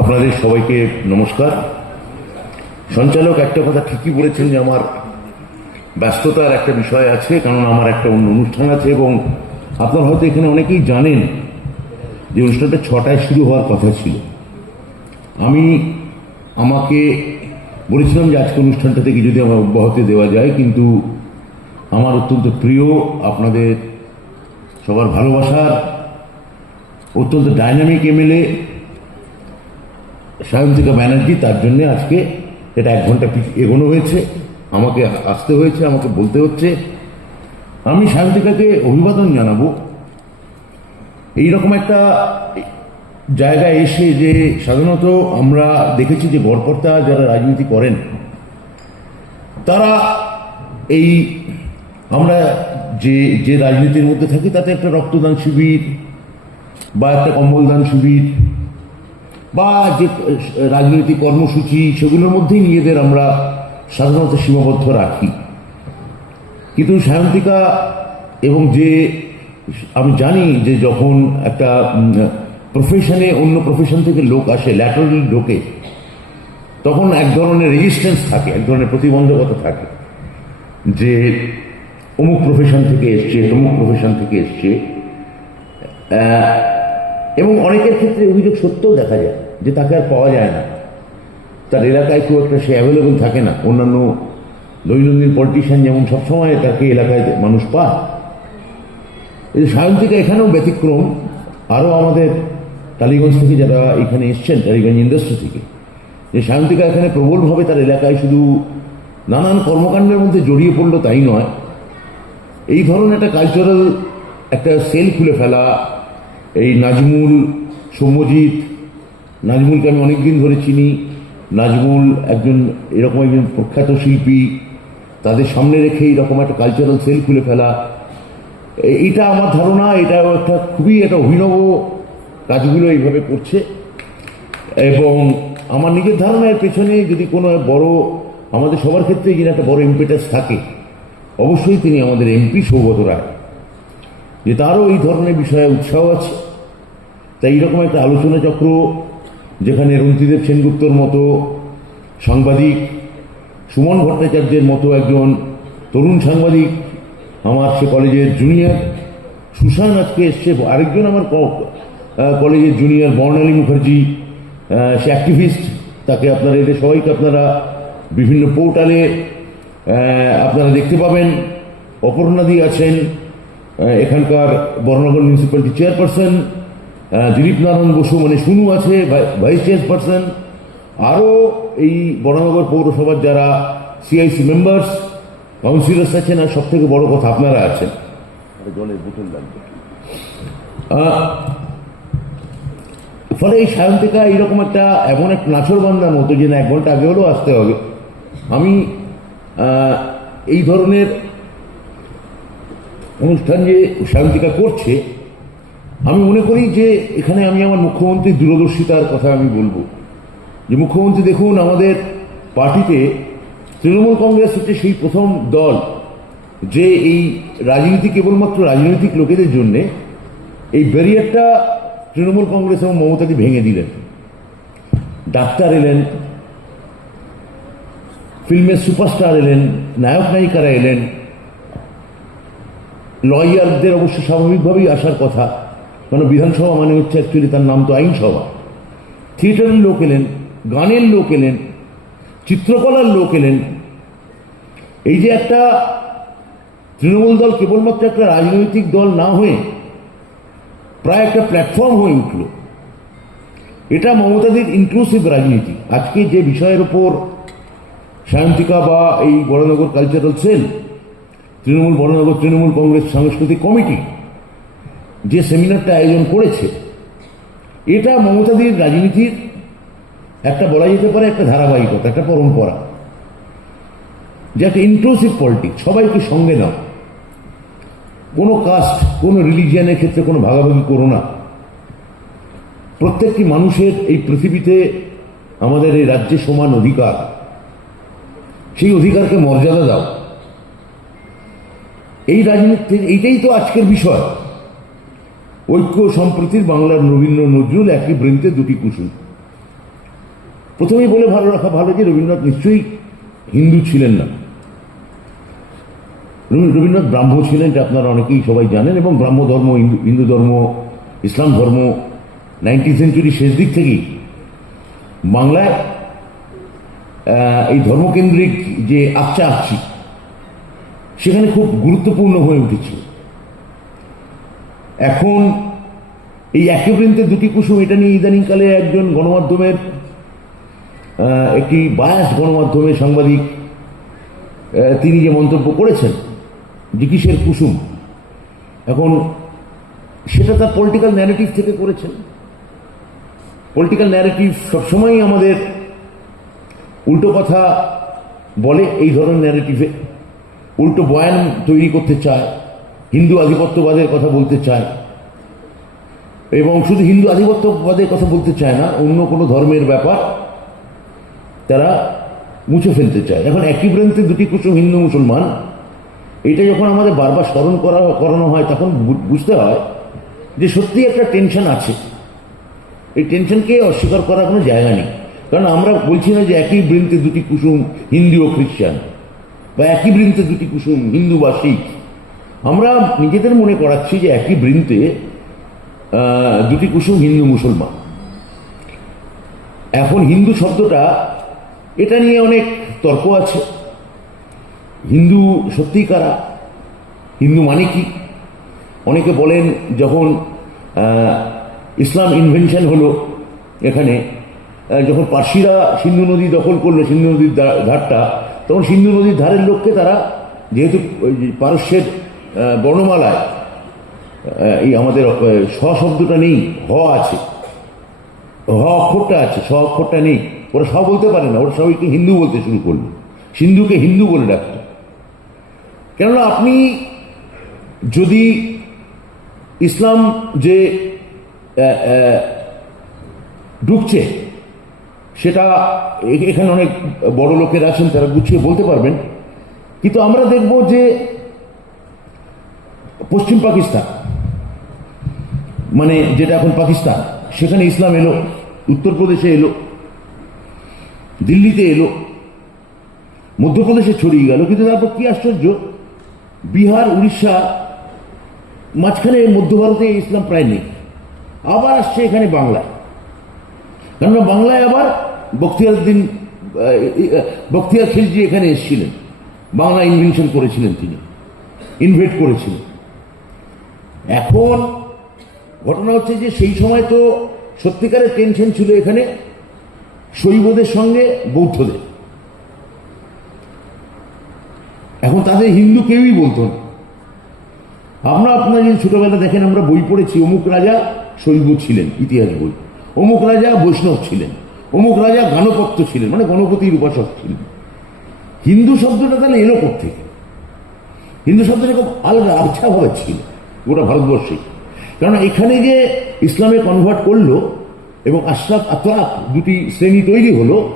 আপনাদের সবাইকে নমস্কার। সঞ্চালক একটা কথা ঠিকই বলেছেন যে আমার ব্যস্ততার একটা বিষয় আছে, কারণ আমার একটা অন্য অনুষ্ঠান আছে এবং আপনারা হয়তো এখানে অনেকেই জানেন যে অনুষ্ঠানটা ছটায় শুরু হওয়ার কথা ছিল। আমি আমাকে বলেছিলাম যে আজকে অনুষ্ঠানটা থেকে যদি আমার অব্যাহতি দেওয়া যায়, কিন্তু আমার অত্যন্ত প্রিয়, আপনাদের সবার ভালোবাসার অত্যন্ত ডাইনামিক এমএলএ সায়ন্তিকা ব্যানার্জি তার জন্য আজকে এটা এক ঘণ্টা এগোনো হয়েছে। আমাকে আসতে হয়েছে, আমাকে বলতে হচ্ছে। আমি সায়ন্তিকাকে অভিবাদন জানাব। এইরকম একটা জায়গায় এসে যে সাধারণত আমরা দেখেছি যে গড়পর্তা যারা রাজনীতি করেন, তারা এই আমরা যে যে রাজনীতির মধ্যে থাকি, তাতে একটা রক্তদান শিবির বা একটা কম্বলদান শিবির বা যে রাজনৈতিক কর্মসূচি, সেগুলোর মধ্যেই নিজেদের আমরা সাধারণত সীমাবদ্ধ রাখি। কিন্তু সায়ন্তিকা এবং যে, আমি জানি যে যখন একটা প্রফেশনে অন্য প্রফেশন থেকে লোক আসে ল্যাটারালি ঢোকে তখন এক ধরনের রেজিস্ট্যান্স থাকে, এক ধরনের প্রতিবন্ধকতা থাকে যে, অমুক প্রফেশন থেকে এসছে, তমুক প্রফেশন থেকে এসছে। এবং অনেকের ক্ষেত্রে অভিযোগ সত্যও দেখা যায়। যে তাকে আর পাওয়া যায় না। তার এলাকায় খুব একটা সে অ্যাভেলেবল থাকে না। অন্যান্য দৈনন্দিন পলিটিশিয়ান যেমন সবসময় তাকে এলাকায় মানুষ পায়। এই সায়ন্তিকা এখানেও ব্যতিক্রম। আরও আমাদের টালিগঞ্জ থেকে যারা এখানে এসছেন, টালিগঞ্জ ইন্ডাস্ট্রি থেকে, যে সায়ন্তিকা এখানে প্রবলভাবে তার এলাকায় শুধু নানান কর্মকাণ্ডের মধ্যে জড়িয়ে পড়ল তাই নয়। এই ধরনের একটা কালচারাল একটা সেল খুলে ফেলা, এই নাজমুল, সৌম্যজিৎ নাজমুলকে আমি অনেকদিন ধরে চিনি। নাজমুল একজন, এরকম একজন প্রখ্যাত শিল্পী। তাদের সামনে রেখে এইরকম একটা কালচারাল সেল খুলে ফেলা। এটা আমার ধারণা, এটা একটা খুবই একটা অভিনব কাজগুলো এইভাবে করছে। এবং আমার নিজের ধারণার পেছনে যদি কোনো বড়, আমাদের সবার ক্ষেত্রে যিনি একটা বড় ইম্পেটাস থাকে, অবশ্যই তিনি আমাদের এমপি সৌগত রায়। যে তারও এই ধরনের বিষয়ে উৎসাহ আছে। তাই এইরকম একটা আলোচনা চক্র যেখানে রন্তিদেব সেনগুপ্তর মতো সাংবাদিক, সুমন ভট্টাচার্যের মতো একজন তরুণ সাংবাদিক আমার সে কলেজের জুনিয়র, সুশান আজকে এসছে, আরেকজন আমার কলেজের জুনিয়র বর্ণালী মুখার্জি সে অ্যাক্টিভিস্ট তাকে আপনারা এদের সবাইকে আপনারা বিভিন্ন পোর্টালে আপনারা দেখতে পাবেন। অপর্ণাদি আছেন এখানকার বর্ণনগর মিউনিসিপ্যালিটি চেয়ারপারসন দিলীপ নারায়ণ বসু মানে শুনু আছে, ভাই- ভাইস চেয়ারপারসন আরও এই বর্ণনগর পৌরসভার যারা সিআইসি মেম্বার্স কাউন্সিলার্স আছেন, আর সব থেকে বড় কথা আপনারা আছেন। জলের বোতল লাগবে। ফলে এই সায়ন্তিকা এইরকম একটা এমন এক নাছর বান্ধার মতো যে না, এক ঘণ্টা আগে হলেও আসতে হবে। আমি এই ধরনের অনুষ্ঠান যে সায়ন্তিকা করছে আমি মনে করি যে এখানে আমি আমার মুখ্যমন্ত্রীর দূরদর্শিতার কথা আমি বলব। যে মুখ্যমন্ত্রী দেখুন, আমাদের পার্টিতে তৃণমূল কংগ্রেস হচ্ছে সেই প্রথম দল যে এই রাজনীতি কেবলমাত্র রাজনৈতিক লোকেদের জন্যে এই ব্যারিয়ারটা তৃণমূল কংগ্রেস এবং মমতাদি ভেঙে দিলেন। ডাক্তার এলেন, ফিল্মের সুপারস্টার এলেন, নায়ক নায়িকারা এলেন। লয়ারদের অবশ্য স্বাভাবিকভাবেই আসার কথা। কারণ বিধানসভা মানে হচ্ছে অ্যাকচুয়ালি তার নাম তো আইনসভা। থিয়েটারের লোক এলেন, গানের লোক এলেন, চিত্রকলার লোক এলেন। এই যে একটা তৃণমূল দল কেবলমাত্র একটা রাজনৈতিক দল না হয়ে প্রায় একটা প্ল্যাটফর্ম হয়ে উঠল। এটা মমতাদের ইনক্লুসিভ রাজনীতি। আজকে যে বিষয়ের ওপর সায়ন্তিকা বা এই বড়নগর কালচারাল সেল তৃণমূল বড়নগর তৃণমূল কংগ্রেস সাংস্কৃতিক কমিটি যে সেমিনারটা আয়োজন করেছে, এটা মমতাদির রাজনীতির একটা বলা যেতে পারে একটা ধারাবাহিকতা, একটা পরম্পরা, যে একটা ইনক্লুসিভ পলিটিক্স সবাইকে সঙ্গে নাও। কোনো কাস্ট কোনো রিলিজিয়ানের ক্ষেত্রে কোনো ভাগাভাগি করো না। প্রত্যেকটি মানুষের এই পৃথিবীতে আমাদের এই রাজ্যে সমান অধিকার। সেই অধিকারকে মর্যাদা দাও। এই রাজনীতি এইটাই তো আজকের বিষয়। ঐক্য সম্প্রীতির বাংলার রবীন্দ্র নজরুল একই বৃন্তে দুটি কুসুম প্রথমেই বলে ভালো রাখা ভালো যে রবীন্দ্রনাথ নিশ্চয়ই হিন্দু ছিলেন না। রবীন্দ্রনাথ ব্রাহ্ম ছিলেন এটা আপনারা অনেকেই সবাই জানেন, এবং ব্রাহ্ম ধর্ম, হিন্দু ধর্ম, ইসলাম ধর্ম, নাইনটিন সেঞ্চুরি শেষ দিক থেকেই। বাংলায় এই ধর্মকেন্দ্রিক যে আকচা আকচি সেখানে খুব গুরুত্বপূর্ণ হয়ে উঠেছে। এখন এই একেবৃন্তে দুটি কুসুম, এটা নিয়ে ইদানিংকালে একজন গণমাধ্যমের একটি বায়াস গণমাধ্যমের সাংবাদিক তিনি যে মন্তব্য করেছেন যে কিসের কুসুম, এখন সেটা তার পলিটিক্যাল ন্যারেটিভ থেকে করেছেন। পলিটিক্যাল ন্যারেটিভ সবসময়ই আমাদের উল্টো কথা বলে এই ধরনের ন্যারেটিভে উল্টো বয়ান তৈরি করতে চায়। হিন্দু আধিপত্যবাদের কথা বলতে চায়। এবং শুধু হিন্দু আধিপত্যবাদের কথা বলতে চায় না, অন্য কোনো ধর্মের ব্যাপার তারা মুছে ফেলতে চায়। এখন একই ব্রান্তে দুটি কুসুম হিন্দু মুসলমান, এটা যখন আমাদের বারবার স্মরণ করা, করানো হয়, তখন বুঝতে হয় যে সত্যি একটা টেনশন আছে। এই টেনশনকে অস্বীকার করার কোনো জায়গা নেই। কারণ আমরা বলছি না যে একই বৃন্তে দুটি কুসুম হিন্দু ও খ্রিস্টান, বা একই বৃন্তে দুটি কুসুম হিন্দু বা শিখ আমরা নিজেদের মনে করাচ্ছি যে একই বৃন্তে দুটি কুসুম হিন্দু মুসলমান। এখন হিন্দু শব্দটা, এটা নিয়ে অনেক তর্ক আছে। হিন্দু সত্যিই কারা? হিন্দু মানে কি? অনেকে বলেন যখন ইসলাম ইনভেনশন হলো এখানে যখন পার্সিরা সিন্ধু নদী দখল করল সিন্ধু নদীর ধারটা, তখন সিন্ধু নদীর ধারের লোককে তারা, যেহেতু পারস্যের বর্ণমালায় এই আমাদের স শব্দটা নেই, হ আছে। হ অক্ষরটা আছে, স অক্ষরটা নেই। ওরা সব বলতে পারে না, ওরা সবাইকে হিন্দু বলতে শুরু করল। সিন্ধুকে হিন্দু বলে ডাকত কেননা আপনি যদি ইসলাম যে ঢুকছে, সেটা এখানে অনেক বড় লোকের আছেন, তারা গুছিয়ে বলতে পারবেন। কিন্তু আমরা দেখব যে পশ্চিম পাকিস্তান। মানে যেটা এখন পাকিস্তান, সেখানে ইসলাম এলো, উত্তরপ্রদেশে এলো, দিল্লিতে এলো, মধ্যপ্রদেশে ছড়িয়ে গেল, কিন্তু তারপর কি আশ্চর্য, বিহার, উড়িষ্যা, মাঝখানে মধ্য ভারতে ইসলাম প্রায় নেই। আবার আসছে এখানে বাংলায়। কেননা বাংলায় আবার বখতিয়ার উদ্দিন বখতিয়ার খিলজি এখানে এসেছিলেন। বাংলা ইনভেনশন করেছিলেন তিনি। ইনভেট করেছিলেন। এখন ঘটনা হচ্ছে যে সেই সময় তো সত্যিকারের টেনশন ছিল এখানে শৈবদের সঙ্গে বৌদ্ধদের। এখন তাদের হিন্দু কেউই বলতো না। আমরা আপনারা যদি ছোটবেলা দেখেন, আমরা বই পড়েছি, অমুক রাজা শৈব ছিলেন, ইতিহাস বই। অমুক রাজা বৈষ্ণব ছিলেন, অমুক রাজা গানপত্য ছিলেন মানে গণপতির উপাসক ছিলেন। হিন্দু শব্দটা তাহলে এলো থেকে হিন্দু শব্দটা খুব আলাদা আবছাভাবে ছিল। গোটা ভারতবর্ষে কারণ এখানে যে ইসলামে কনভার্ট করল এবং আশরাফ আতরাফ দুটি শ্রেণি তৈরি হলো,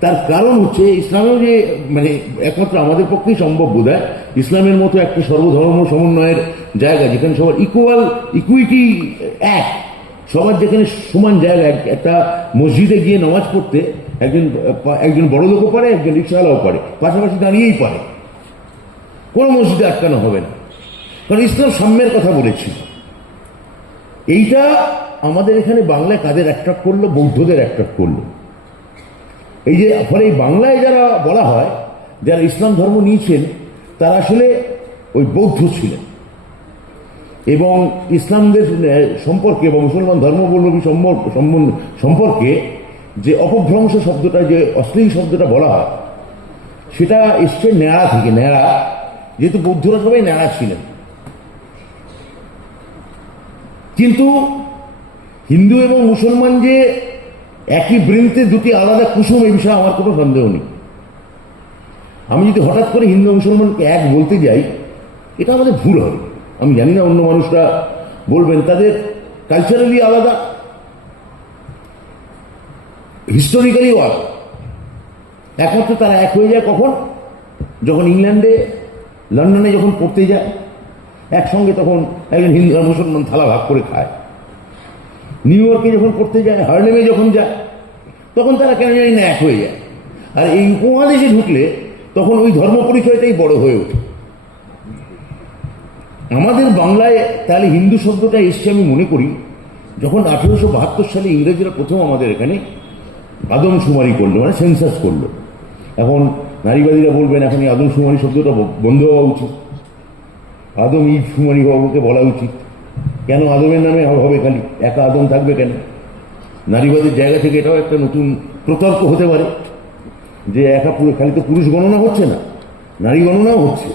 তার কারণ হচ্ছে ইসলামেও যে মানে একমাত্র আমাদের পক্ষেই সম্ভব বোধ ইসলামের মতো একটা সর্বধর্ম সমন্বয়ের জায়গা যেখানে সবার ইকুয়াল ইকুইটি এক, সবার যেখানে সমান জায়গা এক- একটা মসজিদে গিয়ে নামাজ পড়তে একজন একজন বড় লোকও পারে, একজন রিক্সাওয়ালাও পারে, পাশাপাশি দাঁড়িয়েই পারে। কোনো মসজিদে আটকানো হবে না। কারণ ইসলাম সাম্যের কথা বলেছিল এইটা আমাদের এখানে বাংলায় কাদের অ্যাট্রাক্ট করল? বৌদ্ধদের অ্যাট্রাক্ট করল। এই যে, ফলে এই বাংলায় যারা বলা হয়, যারা ইসলাম ধর্ম নিয়েছেন, তারা আসলে ওই বৌদ্ধ ছিলেন। এবং ইসলামদের সম্পর্কে বা মুসলমান ধর্মাবলম্বী সম্পর্কে যে অপভ্রংশ শব্দটা, যে অশ্লীল শব্দটা বলা হয়, সেটা এসছে ন্যাড়া থেকে। ন্যাড়া যেহেতু বৌদ্ধরা সবাই ন্যাড়া ছিলেন। কিন্তু হিন্দু এবং মুসলমান যে একই বৃন্তে দুটি আলাদা কুসুম, এই বিষয়ে আমার কোনো সন্দেহ নেই। আমি যদি হঠাৎ করে হিন্দু মুসলমানকে এক বলতে যাই, এটা আমাদের ভুল হবে। আমি জানি না অন্য মানুষরা বলবেন, তাদের কালচারালি আলাদা হিস্টোরিক্যালিও আলাদা। একমাত্র তারা এক হয়ে যায় কখন? যখন ইংল্যান্ডে, লন্ডনে যখন পড়তে যায়। একসঙ্গে তখন একজন হিন্দু আর মুসলমান থালা ভাগ করে খায়। নিউ ইয়র্কে যখন করতে যায়, হার্লেমে যখন যায়, তখন তারা কেন জানি না এক হয়ে যায়। আর এই উপমহাদেশে ঢুকলে তখন ওই ধর্ম পরিচয়টাই বড় হয়ে ওঠে। আমাদের বাংলায় তাহলে হিন্দু শব্দটা এসছে আমি মনে করি, যখন আঠেরোশো বাহাত্তর সালে ইংরেজরা প্রথম আমাদের এখানে আদমশুমারি করল মানে সেন্সাস করল। এখন নারীবাদীরা বলবেন, এখন এই আদমশুমারি শব্দটা বন্ধ হওয়া উচিত। আদম ই সুমারি বাবুকে বলা উচিত। কেন আদমের নামে হবে খালি? একা আদম থাকবে কেন? নারীবাদের জায়গা থেকে এটাও একটা নতুন প্রতর্ক হতে পারে যে একা পুরো খালি তো পুরুষ গণনা হচ্ছে না, নারী গণনাও হচ্ছে।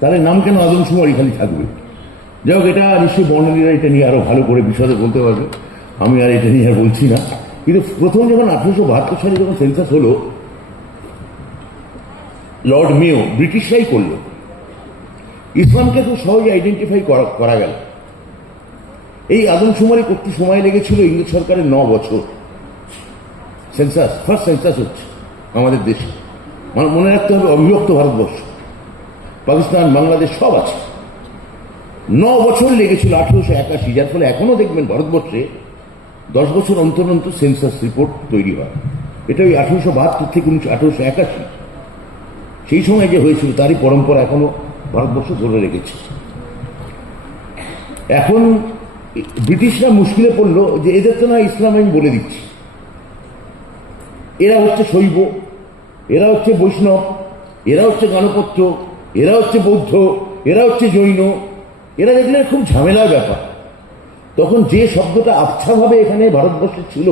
তাহলে নাম কেন আদমশুমারি খালি থাকবে? যাই হোক, এটা নিশ্চয়ই বর্ণালীরা এটা নিয়ে আরও ভালো করে বিশদে বলতে পারবে। আমি আর এটা নিয়ে আর বলছি না। কিন্তু প্রথম যখন আঠারোশো বাহাত্তর সালে যখন সেন্সাস হলো, লর্ড মেও ব্রিটিশরাই করল। ইসলামকে খুব সহজে আইডেন্টিফাই করা করা গেল। এই আদমশুমারি করতে সময় লেগেছিল ইংরেজ সরকারের ন বছর। সেন্সাস ফার্স্ট সেন্সাস হচ্ছে আমাদের দেশে। মানে মনে রাখতে হবে অবিভক্ত ভারতবর্ষ। পাকিস্তান, বাংলাদেশ সব আছে। ন বছর লেগেছিল আঠেরোশো একাশি, যার ফলে এখনও দেখবেন ভারতবর্ষে দশ বছর অন্তর অন্তর সেন্সাস রিপোর্ট তৈরি হয়। এটা ওই আঠেরোশো বাহাত্তর থেকে উনিশশো আঠেরোশো একাশি। সেই সময় যে হয়েছিল, তারই পরম্পরা এখনও ভারতবর্ষ ধরে রেখেছে। এখন ব্রিটিশরা মুশকিলে পড়ল যে এদের তো না ইসলাম আমি বলে দিচ্ছি। এরা হচ্ছে শৈব, এরা হচ্ছে বৈষ্ণব, এরা হচ্ছে গণপত্য এরা হচ্ছে বৌদ্ধ, এরা হচ্ছে জৈন, এরা দেখলেন খুব ঝামেলার ব্যাপার। তখন যে শব্দটা আচ্ছাভাবে এখানে ভারতবর্ষে ছিল,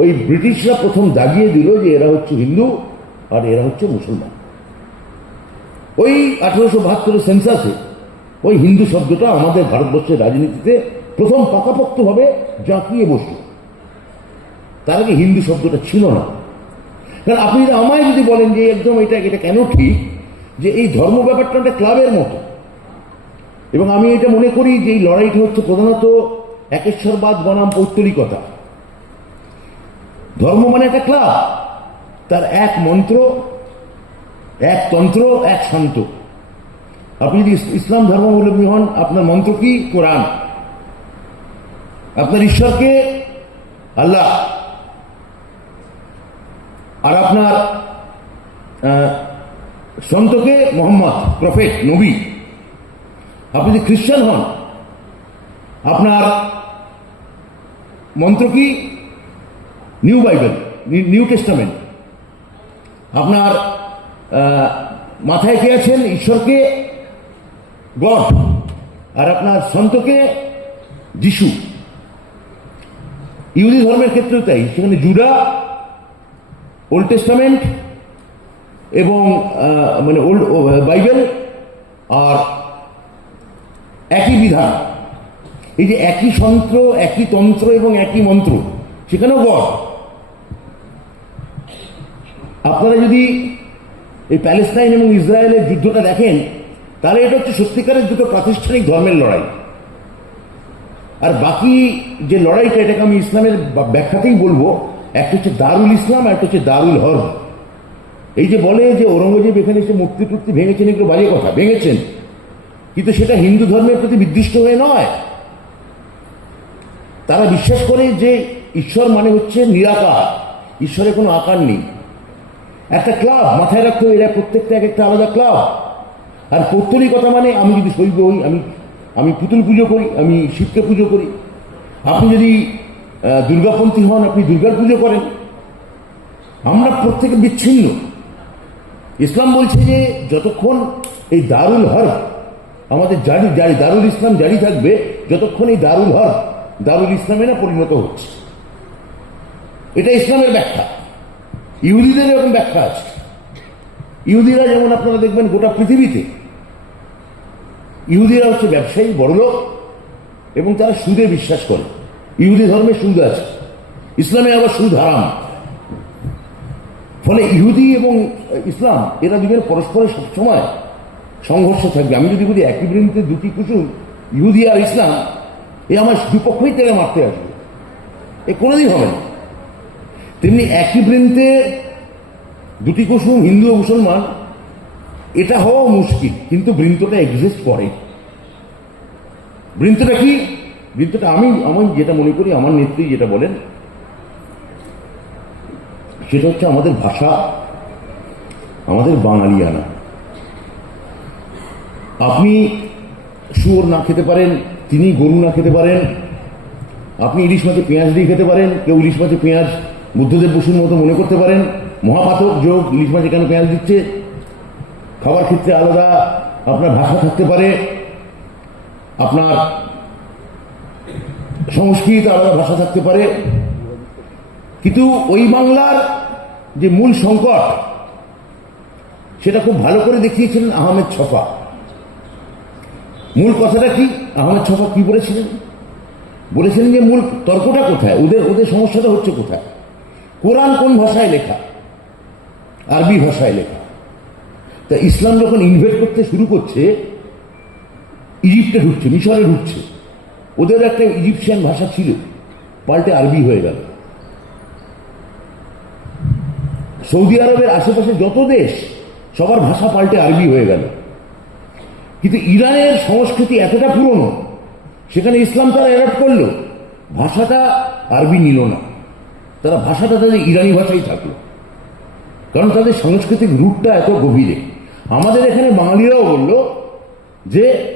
ওই ব্রিটিশরা প্রথম দাগিয়ে দিল যে এরা হচ্ছে হিন্দু আর এরা হচ্ছে মুসলমান। ওই আঠারোশো বাহাত্তরের সেন্সাসে ওই হিন্দু শব্দটা আমাদের ভারতবর্ষের রাজনীতিতে প্রথম পাকাপোক্তভাবে জাঁকিয়ে বসল তার আগে হিন্দু শব্দটা ছিল না। কারণ আপনি যদি আমায় যদি বলেন যে একদম এটা এটা কেন ঠিক, যে এই ধর্ম ব্যাপারটা একটা ক্লাবের মতো, এবং আমি এটা মনে করি যে এই লড়াইটা হচ্ছে প্রধানত একেশ্বরবাদ, বনাম পৌত্তলিকতা ধর্ম মানে একটা ক্লাব। তার এক মন্ত্র এক তন্ত্র, এক শান্ত। আপনি যদি ইস- ইসলাম ধর্মাবলম্বী হন, আপনার মন্ত্র কি? কোরআন। আপনার ঈশ্বরকে আল্লাহ। আর আপনার সন্তকে মোহাম্মদ, প্রফেট, নবী। আপনি যদি খ্রিস্টান হন, আপনার মন্ত্র কি? New Bible New Testament. আপনার মাথায় কে আছেন? ঈশ্বরকে? গড। আর আপনার সন্তকে? যিশু। ইহুদি ধর্মের ক্ষেত্রেও তাই। সেখানে জুডা, ওল্ড টেস্টামেন্ট এবং মানে ওল্ড বাইবেল আর একই বিধান। এই যে একই সন্ত্র, একই তন্ত্র এবং একই মন্ত্র, সেখানেও গড। আপনারা যদি এই প্যালেস্তাইন এবং ইসরায়েলের যুদ্ধটা দেখেন, তাহলে এটা হচ্ছে সত্যিকারের দুটো প্রাতিষ্ঠানিক ধর্মের লড়াই। আর বাকি যে লড়াইটা, এটাকে আমি ইসলামের ব্যাখ্যাতেই বলব, একটা হচ্ছে দারুল ইসলাম আর একটা হচ্ছে দারুল হর্ব এই যে বলে যে ঔরঙ্গজেব এখানে এসে মূর্তি টুর্তি ভেঙেছেন, এগুলো বাজে কথা, ভেঙেছেন। কিন্তু সেটা হিন্দু ধর্মের প্রতি বিদ্বিষ্ট হয়ে নয়। তারা বিশ্বাস করে যে ঈশ্বর মানে হচ্ছে নিরাকার, ঈশ্বরের কোনো আকার নেই। একটা ক্লাব মাথায় রাখতে হবে এরা প্রত্যেকটা এক একটা আলাদা ক্লাব আর পৌত্তলিকতা মানে আমি যদি শৈব হই, আমি আমি পুতুল পুজো করি, আমি শিবকে পুজো করি। আপনি যদি দুর্গাপন্থী হন, আপনি দুর্গার পুজো করেন। আমরা প্রত্যেকে বিচ্ছিন্ন। ইসলাম বলছে যে, যতক্ষণ এই দারুল হর, আমাদের জারি জারি, দারুল ইসলাম জারি থাকবে, যতক্ষণ এই দারুল হর, দারুল ইসলামে না পরিণত হচ্ছে। এটা ইসলামের ব্যাখ্যা। ইহুদিদের এরকম ব্যাখ্যা আছে। ইহুদিরা যেমন আপনারা দেখবেন গোটা পৃথিবীতে, ইহুদিরা হচ্ছে ব্যবসায়ী বড়লোক এবং তারা সুদে বিশ্বাস করে। ইহুদি ধর্মে সুদ আছে, ইসলামে আবার সুদ হারাম। ফলে ইহুদি এবং ইসলাম, এরা দুজনের পরস্পরের সবসময় সংঘর্ষ থাকবে। আমি যদি বলি একই বৃন্তে দুটি কুসুম ইহুদি আর ইসলাম, এ আমার দুপক্ষই তেলে মারতে আসবে। এ কোনোদিন হবে না। তেমনি একই বৃন্তে দুটি কুসুম, হিন্দু ও মুসলমান, এটা হওয়া মুশকিল, কিন্তু বৃন্তটা এক্সিস্ট করে। বৃন্তটা কি? বৃন্তটা আমি আমি যেটা মনে করি, আমার নেত্রী যেটা বলেন, সেটা হচ্ছে আমাদের ভাষা, আমাদের বাঙালিয়ানা। আপনি শুয়োর না খেতে পারেন, তিনি গরু না খেতে পারেন, আপনি ইলিশ মাছে পেঁয়াজ দিয়ে খেতে পারেন, কেউ ইলিশ মাছে পেঁয়াজ বুদ্ধদেব বসুর মতো মনে করতে পারেন মহাপাতক যোগ ইলিশ মাছে কেন পেঁয়াজ দিচ্ছে? খাবার ক্ষেত্রে আলাদা আপনার ভাষা থাকতে পারে, আপনার সংস্কৃত আলাদা ভাষা থাকতে পারে। কিন্তু ওই বাংলার যে মূল সংকট, সেটা খুব ভালো করে দেখিয়েছিলেন আহমেদ ছফা মূল কথাটা কি? আহমেদ ছফা কি বলেছিলেন? বলেছিলেন যে মূল তর্কটা কোথায়? ওদের ওদের সমস্যাটা হচ্ছে কোথায়? কোরআন কোন ভাষায় লেখা? আরবি ভাষায় লেখা। তা ইসলাম যখন ইনভেট করতে শুরু করছে, ইজিপ্টে ঢুকছে, মিশরে ঢুকছে। ওদের একটা ইজিপশিয়ান ভাষা ছিল, পাল্টে আরবি হয়ে গেল। সৌদি আরবের আশেপাশে যত দেশ, সবার ভাষা পাল্টে আরবি হয়ে গেল। কিন্তু ইরানের সংস্কৃতি এতটা পুরনো, সেখানে ইসলাম তারা অ্যাডাপ্ট করল, ভাষাটা আরবি নিল না। তারা ভাষাটা তাদের ইরানি ভাষাই থাকল। কারণ তাদের সাংস্কৃতিক রূপটা এত গভীরে। আমাদের এখানে বাঙালিরাও বলল যে,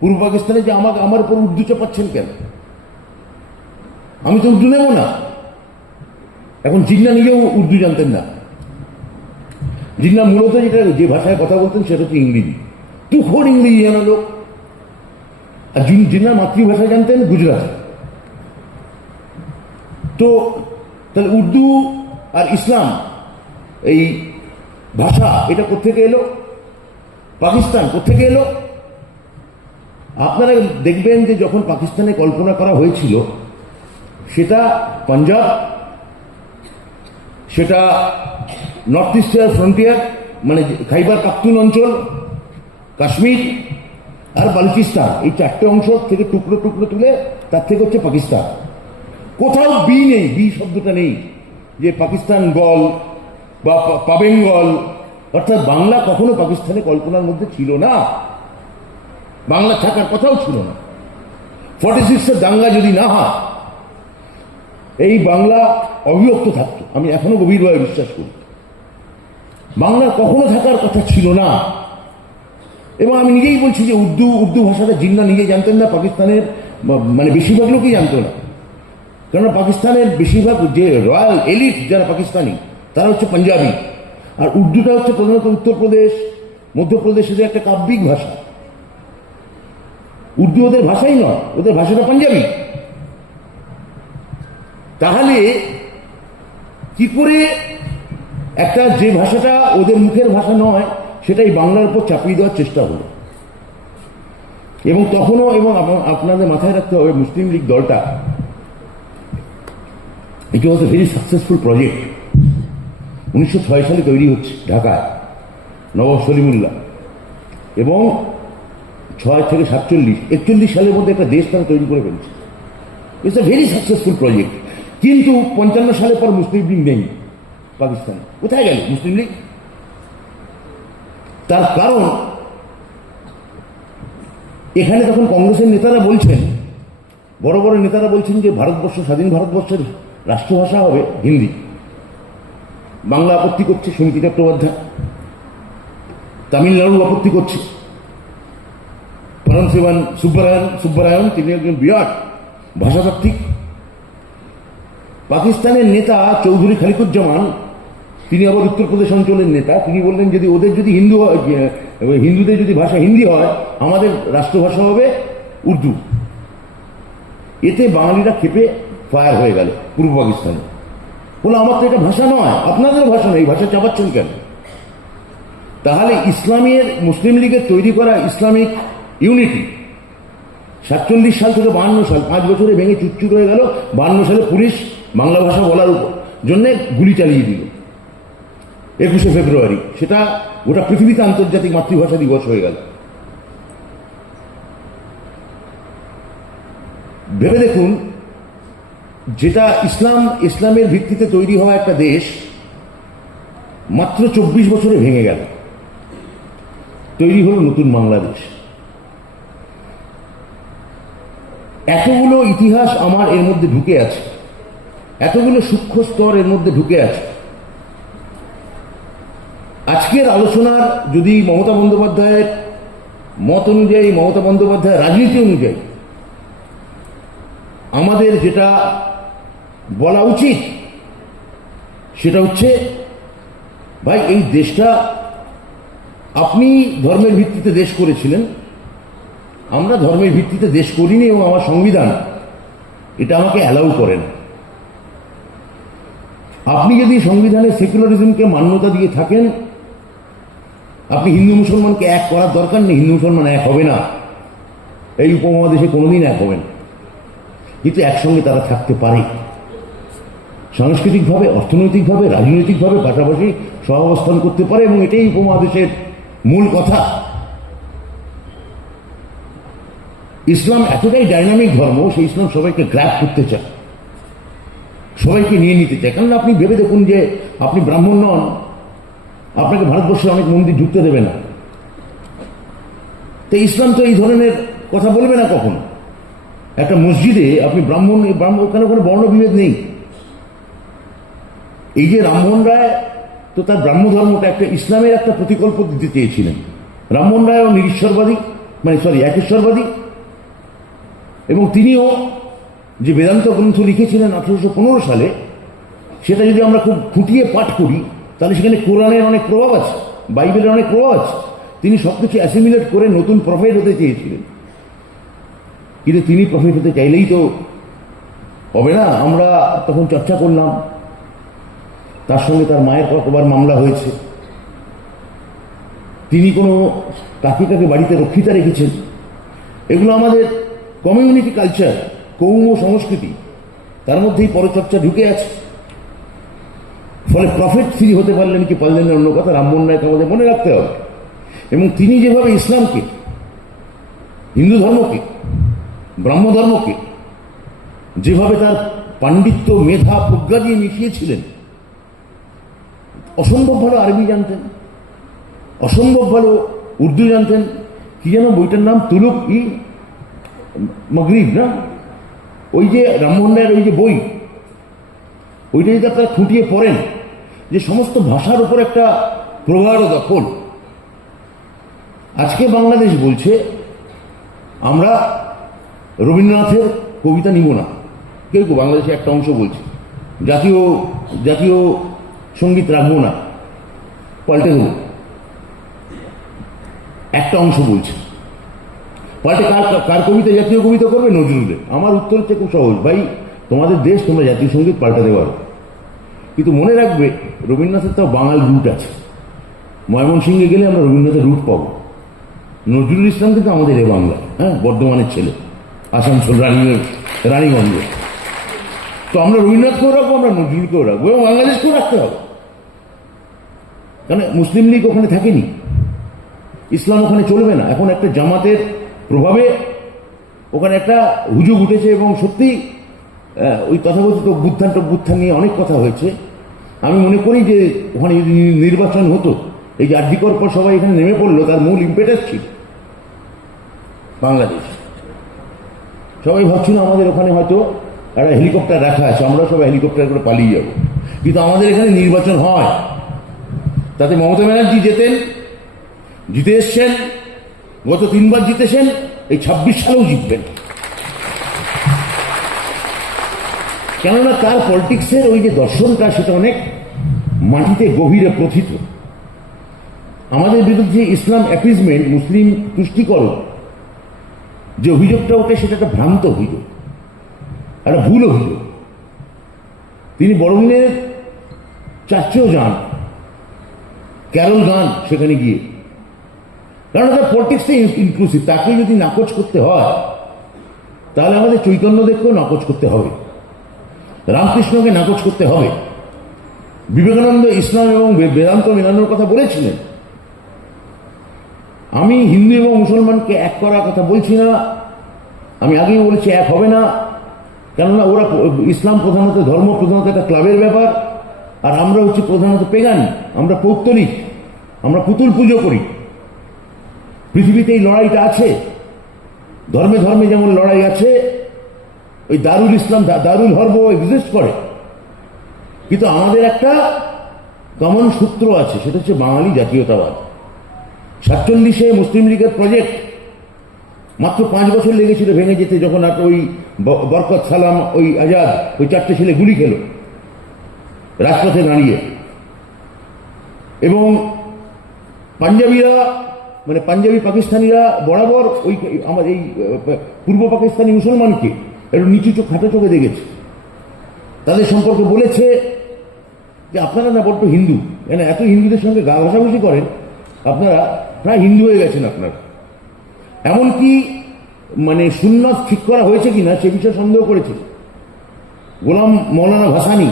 পূর্ব পাকিস্তানে যে আমাকে আমার উপর উর্দু চাপাচ্ছেন কেন? আমি তো উর্দু নেব না। এখন জিন্না নিজেও উর্দু জানতেন না। জিন্না মূলত যেটা যে ভাষায় কথা বলতেন সেটা হচ্ছে ইংরেজি। তুখোর ইংরেজি জানা লোক। আর জিন্না মাতৃভাষা জানতেন গুজরাটি। তো তাহলে উর্দু আর ইসলাম, এই ভাষা এটা কোথেকে এলো? পাকিস্তান কোথেকে এলো? আপনারা দেখবেন যে যখন পাকিস্তানে কল্পনা করা হয়েছিল, সেটা পাঞ্জাব, সেটা নর্থ ইস্টার ফ্রন্টিয়ার মানে খাইবার পাখতুন অঞ্চল, কাশ্মীর আর বালুচিস্তান, এই চারটে অংশ থেকে টুকরো টুকরো তুলে তার থেকে হচ্ছে পাকিস্তান। কোথাও বি নেই বি শব্দটা নেই। যে পাকিস্তান গল বা পাবেঙ্গল, অর্থাৎ বাংলা কখনো পাকিস্তানে কল্পনার মধ্যে ছিল না। বাংলা থাকার কথাও ছিল না। ফর্টি সিক্সের দাঙ্গা যদি না হয়, এই বাংলা অবিভক্ত থাকতো। আমি এখনও গভীরভাবে বিশ্বাস করি। বাংলা কখনো থাকার কথা ছিল না। এবং আমি নিজেই বলছি যে উর্দু উর্দু ভাষাটা জিন্না নিজে জানতেন না, পাকিস্তানের মানে বেশিরভাগ লোকই জানতো না। কেননা পাকিস্তানের বেশিরভাগ যে রয়্যাল এলিট যারা পাকিস্তানি, তারা হচ্ছে পাঞ্জাবি। আর উর্দুটা হচ্ছে প্রধানত উত্তরপ্রদেশ মধ্যপ্রদেশ মধ্যপ্রদেশের একটা কাব্যিক ভাষা। উর্দু ওদের ভাষাই নয়, ওদের ভাষাটা পাঞ্জাবি। তাহলে কি করে একটা যে ভাষাটা ওদের মুখের ভাষা নয়, সেটাই বাংলার উপর চাপিয়ে দেওয়ার চেষ্টা হলো। এবং তখনও এবং আপনাদের মাথায় রাখতে হবে, মুসলিম লীগ দলটা এটি was a very successful project উনিশশো ছয় সালে তৈরি হচ্ছে ঢাকায় নবাব সলিমুল্লাহ এবং ছয় থেকে সাতচল্লিশ, একচল্লিশ সালের মধ্যে একটা দেশ তারা তৈরি করে ফেলছে। It's a very successful project কিন্তু পঞ্চান্ন সালের পর মুসলিম লীগ নেই পাকিস্তানে। কোথায় গেল মুসলিম লীগ? তার কারণ, এখানে তখন কংগ্রেসের নেতারা বলছেন, বড় বড় নেতারা বলছেন যে ভারতবর্ষ, স্বাধীন ভারতবর্ষের রাষ্ট্রভাষা হবে হিন্দি। বাংলা আপত্তি করছে সমিতি চট্টোপাধ্যায়। তামিলনাড়ু আপত্তি করছে। পরমশিবান সুব্বারায়ণ সুব্বারায়ণ, তিনি একজন বিরাট ভাষাতাত্ত্বিক পাকিস্তানের নেতা চৌধুরী খালিকুজ্জামান, তিনি আবার উত্তরপ্রদেশ অঞ্চলের নেতা। তিনি বললেন, যদি ওদের যদি হিন্দু হিন্দুদের যদি ভাষা হিন্দি হয়, আমাদের রাষ্ট্রভাষা হবে উর্দু। এতে বাঙালিরা ক্ষেপে ফায়ার হয়ে গেল, পূর্ব পাকিস্তানে। বলে, আমার তো এটা ভাষা নয়, আপনাদের ভাষা নয়, এই ভাষা চাপাচ্ছেন কেন? তাহলে ইসলামের, মুসলিম লীগের তৈরি করা ইসলামিক ইউনিটি সাতচল্লিশ সাল থেকে বাহান্ন সাল, পাঁচ বছরে ভেঙে চুরচুর হয়ে গেল বাহান্ন সালে পুলিশ বাংলা ভাষা বলার জন্যে গুলি চালিয়ে দিল। একুশে ফেব্রুয়ারি, সেটা গোটা পৃথিবীতে আন্তর্জাতিক মাতৃভাষা দিবস হয়ে গেল। ভেবে দেখুন যেটা ইসলাম, ইসলামের ভিত্তিতে তৈরি হওয়া একটা দেশ মাত্র চব্বিশ বছরে ভেঙে গেল। তৈরি হলো নতুন বাংলাদেশ। এতগুলো ইতিহাস আমার এর মধ্যে ঢুকে আছে। এতগুলো সূক্ষ্ম স্তর এর মধ্যে ঢুকে আছে। আজকের আলোচনার যদি মমতা বন্দ্যোপাধ্যায়ের মত অনুযায়ী, মমতা বন্দ্যোপাধ্যায়ের রাজনীতি অনুযায়ী আমাদের যেটা বলা উচিত। সেটা হচ্ছে, ভাই, এই দেশটা আপনি ধর্মের ভিত্তিতে দেশ করেছিলেন। আমরা ধর্মের ভিত্তিতে দেশ করিনি এবং আমার সংবিধান এটা আমাকে অ্যালাউ করে না। আপনি যদি সংবিধানে সেকুলারিজমকে মান্যতা দিয়ে থাকেন, আপনি হিন্দু মুসলমানকে এক করার দরকার নেই। হিন্দু মুসলমান এক হবে না। এই উপমহাদেশে কোনোদিন এক হবে না। কিন্তু একসঙ্গে তারা থাকতে পারে। সাংস্কৃতিকভাবে, অর্থনৈতিকভাবে, রাজনৈতিকভাবে পাশাপাশি সহাবস্থান করতে পারে এবং এটাই উপমহাদেশের মূল কথা। ইসলাম এতটাই ডাইনামিক ধর্ম সেই ইসলাম সবাইকে গ্র্যাপ করতে চায়, সবাইকে নিয়ে নিতে চায়। কারণ আপনি ভেবে দেখুন যে আপনি ব্রাহ্মণ নন, আপনাকে ভারতবর্ষে অনেক মন্দির ঢুকতে দেবে না। তো ইসলাম তো এই ধরনের কথা বলবে না কখনো। একটা মসজিদে আপনি ব্রাহ্মণ ব্রাহ্মণ, ওখানে কোনো বর্ণবিভেদ নেই। এই যে রামমোহন রায়, তো তার ব্রাহ্ম ধর্মটা একটা ইসলামের একটা প্রতিকল্প দিতে চেয়েছিলেন। রামমোহন রায়ও নিরীশ্বরবাদী মানে সরি একেশ্বরবাদী। এবং তিনিও যে বেদান্ত গ্রন্থ লিখেছিলেন আঠারোশো সালে, সেটা যদি আমরা খুব খুঁটিয়ে পাঠ করি, তাহলে সেখানে কোরআনের অনেক প্রভাব আছে, বাইবেলের অনেক প্রভাব আছে। তিনি সব কিছু অ্যাসিমিলেট করে নতুন প্রফেট হতে চেয়েছিলেন। কিন্তু তিনি প্রফেট হতে চাইলেই তো হবে না, আমরা তখন চর্চা করলাম। তার সঙ্গে তার মায়ের কতবার মামলা হয়েছে। তিনি কোনো কাকে কাকে বাড়িতে রক্ষিতা রেখেছেন। এগুলো আমাদের কমিউনিটি কালচার কৌম সংস্কৃতি, তার মধ্যেই পরচর্চা ঢুকে আছে। ফলে প্রফেট ফ্রি হতে পারলেন কি পারলেন অন্য কথা, রামমোহন রায়কে আমাদের মনে রাখতে হবে। এবং তিনি যেভাবে ইসলামকে, হিন্দু ধর্মকে ব্রাহ্ম ধর্মকে যেভাবে তার পাণ্ডিত্য, মেধা, প্রজ্ঞা দিয়ে মিশিয়েছিলেন অসম্ভব ভালো আরবি জানতেন। অসম্ভব ভালো উর্দু জানতেন। কি যেন বইটার নাম তুলুক ই মগরিব, না? ওই যে রামমোহন রায়ের ওই যে বই, ওইটা যদি আপনারা খুঁটিয়ে পড়েন, যে সমস্ত ভাষার উপর একটা প্রগাঢ় দখল আজকে বাংলাদেশ বলছে, আমরা রবীন্দ্রনাথের কবিতা নিব না। কেউ বাংলাদেশে একটা অংশ বলছে। জাতীয় জাতীয় সংগীত রাখব না। পাল্টে দেবো। একটা অংশ বলছে। পাল্টে কার কার কবিতা জাতীয় কবিতা করবে? নজরুলের আমার উত্তর হচ্ছে খুব সহজ। ভাই, তোমাদের দেশ তোমরা জাতীয় সংগীত পাল্টাতে পারো। কিন্তু মনে রাখবে, রবীন্দ্রনাথের তাও বাঙাল রুট আছে। ময়মনসিংহে গেলে আমরা রবীন্দ্রনাথের রুট পাবো। নজরুল ইসলাম কিন্তু আমাদের এ বাংলা হ্যাঁ? বর্ধমানের ছেলে। আসানসোল রানী রানীগঞ্জ। তো আমরা রবীন্দ্রনাথকেও রাখব, আমরা নজরুলকেও রাখব এবং বাংলাদেশকেও রাখতে হবে। কারণ মুসলিম লীগ ওখানে থাকেনি। ইসলাম ওখানে চলবে না। এখন একটা জামাতের প্রভাবে ওখানে একটা হুজুগ উঠেছে এবং সত্যি ওই তথাকথিত বুদ্ধান বুদ্ধান নিয়ে অনেক কথা হয়েছে। আমি মনে করি যে ওখানে নির্বাচন হতো, এই যে আর্যিকর পর সবাই এখানে নেমে পড়ল, তার মূল ইম্পেটাস ছিল বাংলাদেশ। সবাই ভাবছিল আমাদের ওখানে হয়তো একটা হেলিকপ্টার রাখা আছে, আমরা সবাই হেলিকপ্টার করে পালিয়ে যাব। কিন্তু আমাদের এখানে নির্বাচন হয়। তাতে মমতা ব্যানার্জি যেতেন জিতে এসছেন, গত তিনবার জিতেছেন, এই ছাব্বিশ সালেও জিতবেন। কেননা তার পলিটিক্সের ওই যে দর্শনটা সেটা অনেক মাটিতে গভীরে প্রথিত। আমাদের বিরুদ্ধে ইসলাম অ্যাপিজমেন্ট মুসলিম তুষ্টিকরণ, যে অভিযোগটা ওঠে সেটা একটা ভ্রান্ত অভিযোগ, একটা ভুল অভিযোগ। তিনি বড়দিনের চার্চেও যান ক্যারল গান সেখানে গিয়ে। কারণ তার পলিটিক্সে ইনক্লুসিভ তাকে যদি নাকচ করতে হয়, তাহলে আমাদের চৈতন্যদেবকেও নাকচ করতে হবে। রামকৃষ্ণকে নাকচ করতে হবে। বিবেকানন্দ ইসলাম এবং বেদান্ত মেলানোর কথা বলেছিলেন। আমি হিন্দু এবং মুসলমানকে এক করার কথা বলছি না। আমি আগেই বলেছি এক হবে না। কেননা ওরা ইসলাম প্রধানত ধর্ম প্রধানত একটা ক্লাবের ব্যাপার। আর আমরা হচ্ছে প্রধানত পেগান, আমরা পৌত্তলিক আমরা পুতুল পুজো করি। পৃথিবীতে এই লড়াইটা আছে, ধর্মে ধর্মে যেমন লড়াই আছে, ওই দারুল ইসলাম দারুল হর্ব এক্সিস্ট করে। কিন্তু আমাদের একটা কমন সূত্র আছে, সেটা হচ্ছে বাঙালি জাতীয়তাবাদ। সাতচল্লিশে মুসলিম লীগের প্রজেক্ট মাত্র পাঁচ বছর লেগেছিল ভেঙে যেতে, যখন আর ওই বরকত সালাম, ওই আজাদ, ওই চারটে ছেলে গুলি খেলো। রাজপথে দাঁড়িয়ে। এবং পাঞ্জাবিরা মানে পাঞ্জাবি পাকিস্তানিরা বরাবর ওই, আমার এই পূর্ব পাকিস্তানি মুসলমানকে একটু নিচু চোখ, খাটো চোখে দেখেছে। তাদের সম্পর্কে বলেছে যে আপনারা না বড্ড হিন্দু মানে এত হিন্দুদের সঙ্গে গা ঘষাঘষি করেন? আপনারা প্রায় হিন্দু হয়ে গেছেন আপনারা। এমনকি মানে সুন্নত ঠিক করা হয়েছে কিনা সে বিষয়ে সন্দেহ করেছে। গোলাম মৌলানা ভাসানি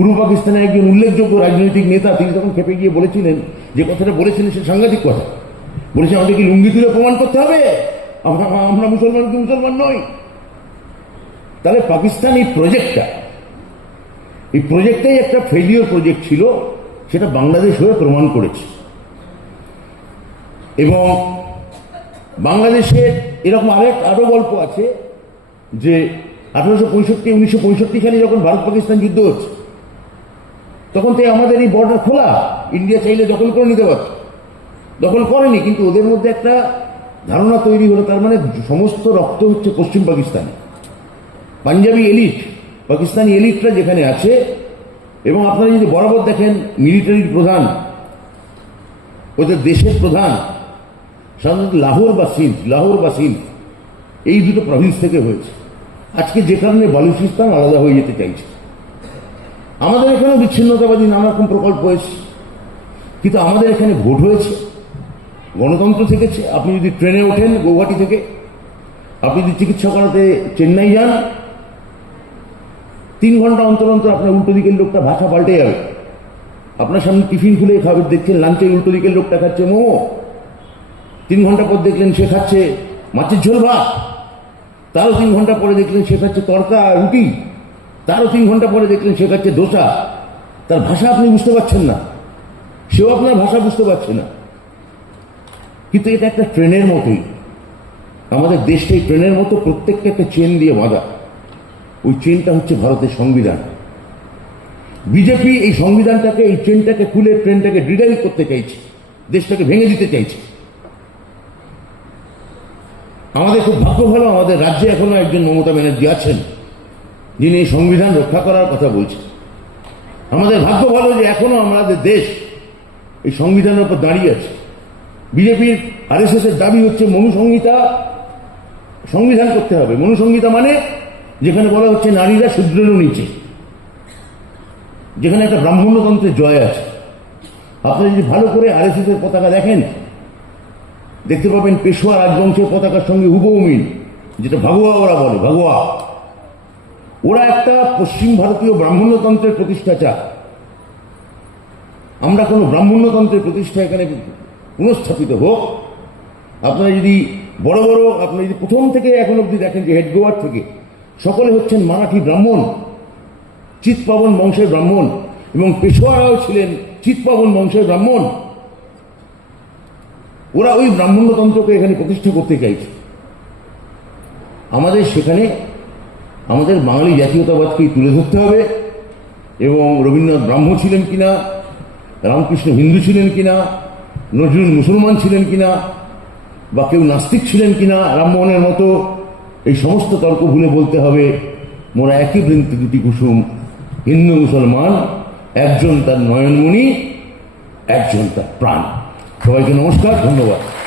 পূর্ব পাকিস্তানের একজন উল্লেখযোগ্য রাজনৈতিক নেতা, তিনি তখন খেপে গিয়ে বলেছিলেন যে কথাটা বলেছিলেন সে সাংঘাতিক কথা। বলেছে, আমাদের কি লুঙ্গি তুলে প্রমাণ করতে হবে? আমরা আমরা মুসলমান কি মুসলমান নই? তাহলে পাকিস্তান এই প্রজেক্টটা, এই প্রজেক্টটাই একটা ফেলিওর প্রজেক্ট ছিল, সেটা বাংলাদেশ হয়ে প্রমাণ করেছে। এবং বাংলাদেশের এরকম আরেক আরও গল্প আছে যে আঠারোশো পঁয়ষট্টি, উনিশশো পঁয়ষট্টি সালে যখন ভারত পাকিস্তান যুদ্ধ হচ্ছে তখন তো আমাদের এই বর্ডার খোলা। ইন্ডিয়া চাইলে দখল করে নিতে পারত। দখল করেনি, কিন্তু ওদের মধ্যে একটা ধারণা তৈরি হলো, তার মানে সমস্ত রক্ত হচ্ছে পশ্চিম পাকিস্তানে। পাঞ্জাবি এলিট পাকিস্তানি এলিটরা যেখানে আছে, এবং আপনারা যদি বরাবর দেখেন মিলিটারির প্রধান, ওদের দেশের প্রধান, সাধারণত লাহোর বা সিন্ধ, লাহোর বা সিন্ধ, এই দুটো প্রভিন্স থেকে হয়েছে। আজকে যে কারণে বালুচিস্তান আলাদা হয়ে যেতে চাইছে। আমাদের এখানেও বিচ্ছিন্নতাবাদী নানা রকম প্রকল্প হয়েছে কিন্তু আমাদের এখানে ভোট হয়েছে, গণতন্ত্র থেকেছে। আপনি যদি ট্রেনে ওঠেন গৌহাটি থেকে, আপনি যদি চিকিৎসা করাতে চেন্নাই যান, তিন ঘণ্টা অন্তর অন্তর আপনার উল্টো দিকের লোকটা ভাষা পাল্টে যাবে। আপনার সামনে টিফিন খুলে খাবার দেখছেন লাঞ্চে উল্টো দিকের লোকটা খাচ্ছে মোমো। তিন ঘণ্টা পর দেখলেন সে খাচ্ছে মাছের ঝোল ভাত। তারও তিন ঘণ্টা পরে দেখলেন সে খাচ্ছে তরকা রুটি। তারও তিন ঘণ্টা পরে দেখলেন সে খাচ্ছে দোসা তার ভাষা আপনি বুঝতে পারছেন না। সেও আপনার ভাষা বুঝতে পারছে না। কিন্তু এটা একটা ট্রেনের মতোই। আমাদের দেশটা এই ট্রেনের মতো প্রত্যেকটা একটা চেন দিয়ে বাঁধা। ওই চেনটা হচ্ছে ভারতের সংবিধান। বিজেপি এই সংবিধানটাকে, এই ট্রেনটাকে খুলে ট্রেনটাকে ডিডাইল করতে চাইছে। দেশটাকে ভেঙে দিতে চাইছে। আমাদের খুব ভাগ্য ভালো, আমাদের রাজ্যে এখনও একজন মমতা ব্যানার্জি আছেন। যিনি এই সংবিধান রক্ষা করার কথা বলছেন। আমাদের ভাগ্য ভালো যে এখনও আমাদের দেশ এই সংবিধানের উপর দাঁড়িয়ে আছে। বিজেপির আরএসএস এর দাবি হচ্ছে মনুসংহিতা সংবিধান করতে হবে। মনুসংহিতা মানে যেখানে বলা হচ্ছে নারীরা শূদ্রেরও নিচে। যেখানে একটা ব্রাহ্মণ্যতন্ত্রের জয় আছে। আপনি যদি ভালো করে আরএসএস এর পতাকা দেখেন, দেখতে পাবেন পেশোয়া রাজবংশের পতাকার সঙ্গে হুবহু মিল, যেটা ভাগুয়া ওরা বলে, ভাগুয়া। ওরা একটা পশ্চিম ভারতীয় ব্রাহ্মণ্যতন্ত্রের প্রতিষ্ঠা চায়। আমরা কোনো ব্রাহ্মণ্যতন্ত্রের প্রতিষ্ঠা এখানে পুনঃস্থাপিত হোক। আপনারা যদি বড় বড়, আপনারা যদি প্রথম থেকে এখন অবধি দেখেন যে হেডগোয়ার থেকে সকলে হচ্ছেন মারাঠি ব্রাহ্মণ, চিৎপাবন বংশের ব্রাহ্মণ এবং পেশোয়ারাও ছিলেন চিৎপাবন বংশের ব্রাহ্মণ, ওরা ওই ব্রাহ্মণ্যতন্ত্রকে এখানে প্রতিষ্ঠা করতে চাইছে। আমাদের সেখানে আমাদের বাঙালি জাতীয়তাবাদকেই তুলে ধরতে হবে? এবং রবীন্দ্রনাথ ব্রাহ্ম ছিলেন কিনা? রামকৃষ্ণ হিন্দু ছিলেন কিনা? নজরুল মুসলমান ছিলেন কিনা? বা কেউ নাস্তিক ছিলেন কিনা? রামমোহনের মতো এই সমস্ত তর্ক ভুলে বলতে হবে। মোরা একই বৃন্তে দুটি কুসুম, হিন্দু মুসলমান, একজন তার নয়নমণি, একজন তার প্রাণ। সবাইকে নমস্কার, ধন্যবাদ।